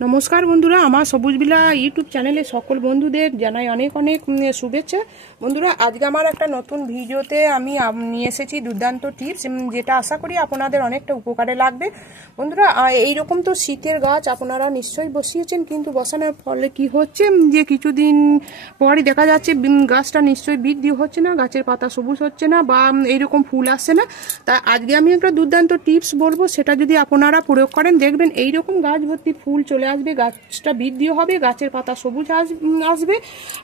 নমস্কার বন্ধুরা, আমার সবুজবিলা ইউটিউব চ্যানেলে সকল বন্ধুদের জানাই অনেক অনেক শুভেচ্ছা। বন্ধুরা, আজকে আমার একটা নতুন ভিডিওতে আমি নিয়ে এসেছি দুর্দান্ত টিপস, যেটা আশা করি আপনাদের অনেকটা উপকারে লাগবে। বন্ধুরা, এইরকম তো শীতের গাছ আপনারা নিশ্চয়ই বসিয়েছেন, কিন্তু বসানোর ফলে কি হচ্ছে যে কিছুদিন পরই দেখা যাচ্ছে গাছটা নিশ্চয়ই বৃদ্ধি হচ্ছে না, গাছের পাতা সবুজ হচ্ছে না, বা এইরকম ফুল আসছে না। তাই আজকে আমি একটা দুর্দান্ত টিপস বলবো, সেটা যদি আপনারা প্রয়োগ করেন দেখবেন এইরকম গাছ ভর্তি ফুল চলে আসবে, গাছটা বৃদ্ধি হবে, গাছের পাতা সবুজ আসবে।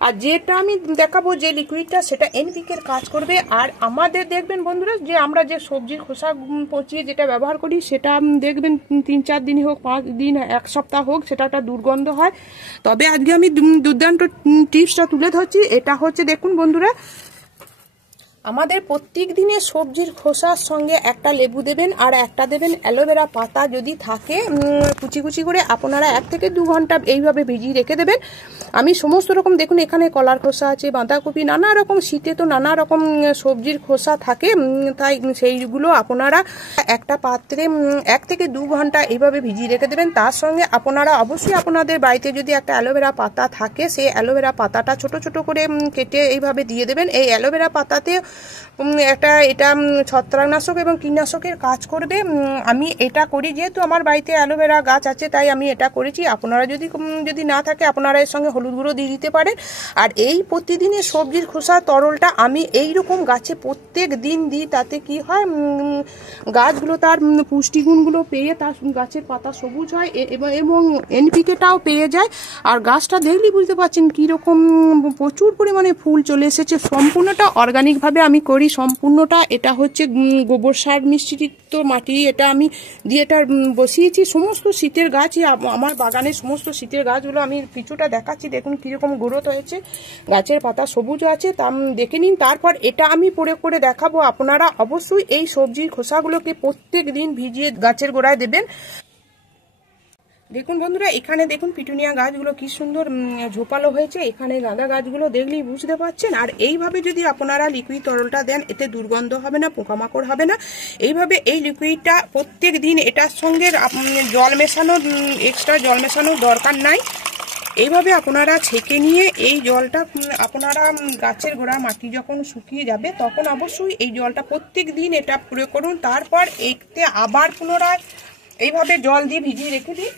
আর যেটা আমি দেখাবো যে লিকুইডটা, সেটা এনপিকের কাজ করবে। আর আমাদের দেখবেন বন্ধুরা, যে আমরা যে সবজির খোসা পচিয়ে যেটা ব্যবহার করি, সেটা দেখবেন 3-4 দিনই হোক, 5 দিন, 1 সপ্তাহ হোক, সেটা একটা দুর্গন্ধ হয়। তবে আজকে আমি দুর্দান্ত টিপসটা তুলে ধরছি। এটা হচ্ছে, দেখুন বন্ধুরা, আমাদের প্রত্যেক দিনে সবজির খোসার সঙ্গে একটা লেবু দেবেন, আর একটা দেবেন অ্যালোভেরা পাতা যদি থাকে কুচি কুচি করে। আপনারা 1 থেকে 2 ঘন্টা এইভাবে ভিজিয়ে রেখে দেবেন। আমি সমস্ত রকম, দেখুন এখানে কলার খোসা আছে, বাঁধাকপি, নানা রকম, শীতে তো নানা রকম সবজির খোসা থাকে, তাই সেইগুলো আপনারা একটা পাত্রে 1 থেকে 2 ঘন্টা এইভাবে ভিজিয়ে রেখে দেবেন। তার সঙ্গে আপনারা অবশ্যই আপনাদের বাড়িতে যদি একটা অ্যালোভেরা পাতা থাকে, সেই অ্যালোভেরা পাতাটা ছোট ছোট করে কেটে এইভাবে দিয়ে দেবেন। এই অ্যালোভেরা পাতাতে এটা ছত্রাকনাশক এবং কীটনাশকের কাজ করবে। আমি এটা করি, যেহেতু আমার বাড়িতে অ্যালোভেরা গাছ আছে, তাই আমি এটা করেছি। আপনারা যদি না থাকে, আপনারা এর সঙ্গে হলুদ গুঁড়ো দিয়ে দিতে পারেন। আর এই প্রতিদিনের সবজির খোসা তরলটা আমি এই রকম গাছে প্রত্যেক দিন দিই। তাতে কি হয়, গাছগুলো তার পুষ্টিগুণগুলো পেয়ে তার গাছের পাতা সবুজ হয় এবং এনপিকেটাও পেয়ে যায়। আর গাছটা দেখলেই বুঝতে পারছেন কীরকম প্রচুর পরিমাণে ফুল চলে এসেছে। সম্পূর্ণটা অর্গানিকভাবে আমি করি, সম্পূর্ণটা। এটা হচ্ছে গোবর সার মিশ্রিত মাটি, এটা আমি দিয়ে এটা বসিয়েছি। সমস্ত শীতের গাছই আমার বাগানের সমস্ত শীতের গাছগুলো আমি কিছুটা দেখাচ্ছি, দেখুন কীরকম গ্রোথ হয়েছে, গাছের পাতা সবুজ আছে, তা দেখে নিন। তারপর এটা আমি প্রয়োগ করে দেখাবো। আপনারা অবশ্যই এই সবজির খোসাগুলোকে প্রত্যেক দিন ভিজিয়ে গাছের গোড়ায় দেবেন। দেখুন বন্ধুরা, এখানে দেখুন পিটুনিয়া গাছগুলো কি সুন্দর ঝোপালো হয়েছে, এখানে গাঁদা গাছগুলো দেখলেই বুঝতে পারছেন। আর এইভাবে যদি আপনারা লিকুইড তরলটা দেন, এতে দুর্গন্ধ হবে না, পোকামাকড় হবে না। এইভাবে এই লিকুইডটা প্রত্যেক দিন, এটার সঙ্গে জল মেশানোর, এক্সট্রা জল মেশানোর দরকার নাই। এইভাবে আপনারা ছেঁকে নিয়ে এই জলটা আপনারা গাছের গোড়া মাটি যখন শুকিয়ে যাবে, তখন অবশ্যই এই জলটা প্রত্যেক দিন এটা প্রয়োগ করুন। তারপর এতে আবার পুনরায় এইভাবে জল দিয়ে ভিজিয়ে রেখে দিন।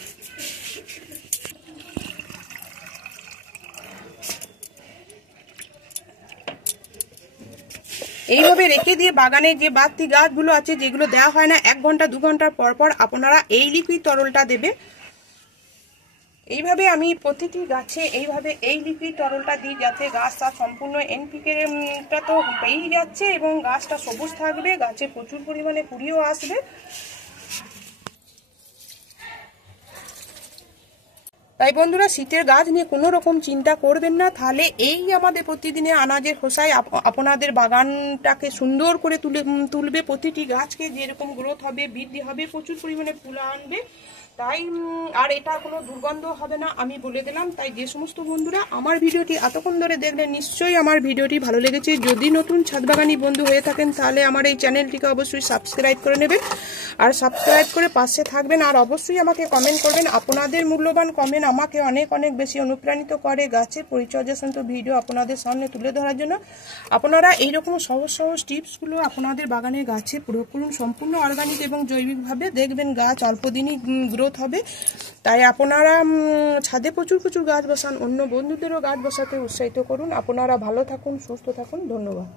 এইভাবে রেখে দিয়ে বাগানে যে বাড়তি গাছগুলো আছে, যেগুলো দেওয়া হয় না, 1 ঘন্টা 2 ঘন্টার পর পর আপনারা এই লিকুইড তরলটা দেবেন। এইভাবে আমি প্রতিটি গাছে এইভাবে এই লিকুইড তরলটা দিই, যাতে গাছটা সম্পূর্ণ এনপিকেটা তো পেয়েই যাচ্ছে এবং গাছটা সবুজ থাকবে, গাছে প্রচুর পরিমাণে কুড়িও আসবে। তাই বন্ধুরা, শীতের গাছ নিয়ে কোনো রকম চিন্তা করবেন না। তাহলে এই আমাদের প্রতিদিনের আনাজের খোসায় আপনাদের বাগানটাকে সুন্দর করে তুলবে। প্রতিটি গাছকে যেরকম গ্রোথ হবে, বৃদ্ধি হবে, প্রচুর পরিমাণে ফুল আনবে। তাই আর এটা কোনো দুর্গন্ধ হবে না, আমি বলে দিলাম। তাই যে সমস্ত বন্ধুরা আমার ভিডিওটি এতক্ষণ ধরে দেখলেন, নিশ্চয়ই আমার ভিডিওটি ভালো লেগেছে। যদি নতুন ছাদবাগানি বন্ধু হয়ে থাকেন, তাহলে আমার এই চ্যানেলটিকে অবশ্যই সাবস্ক্রাইব করে নেবেন, আর সাবস্ক্রাইব করে পাশে থাকবেন। আর অবশ্যই আমাকে কমেন্ট করবেন। আপনাদের মূল্যবান কমেন্ট আমাকে অনেক অনেক বেশি অনুপ্রাণিত করে গাছের পরিচর্যা সংক্রান্ত ভিডিও আপনাদের সামনে তুলে ধরার জন্য। আপনারা এইরকম সহজ সহজ টিপসগুলো আপনাদের বাগানের গাছে প্রয়োগ করুন, সম্পূর্ণ অর্গানিক এবং জৈবিকভাবে। দেখবেন গাছ অল্প দিনই গ্রোথ হবে। তাই আপনারা ছাদে প্রচুর প্রচুর গাছ বসান, অন্য বন্ধুদেরও গাছ বসাতে উৎসাহিত করুন। আপনারা ভালো থাকুন, সুস্থ থাকুন, ধন্যবাদ।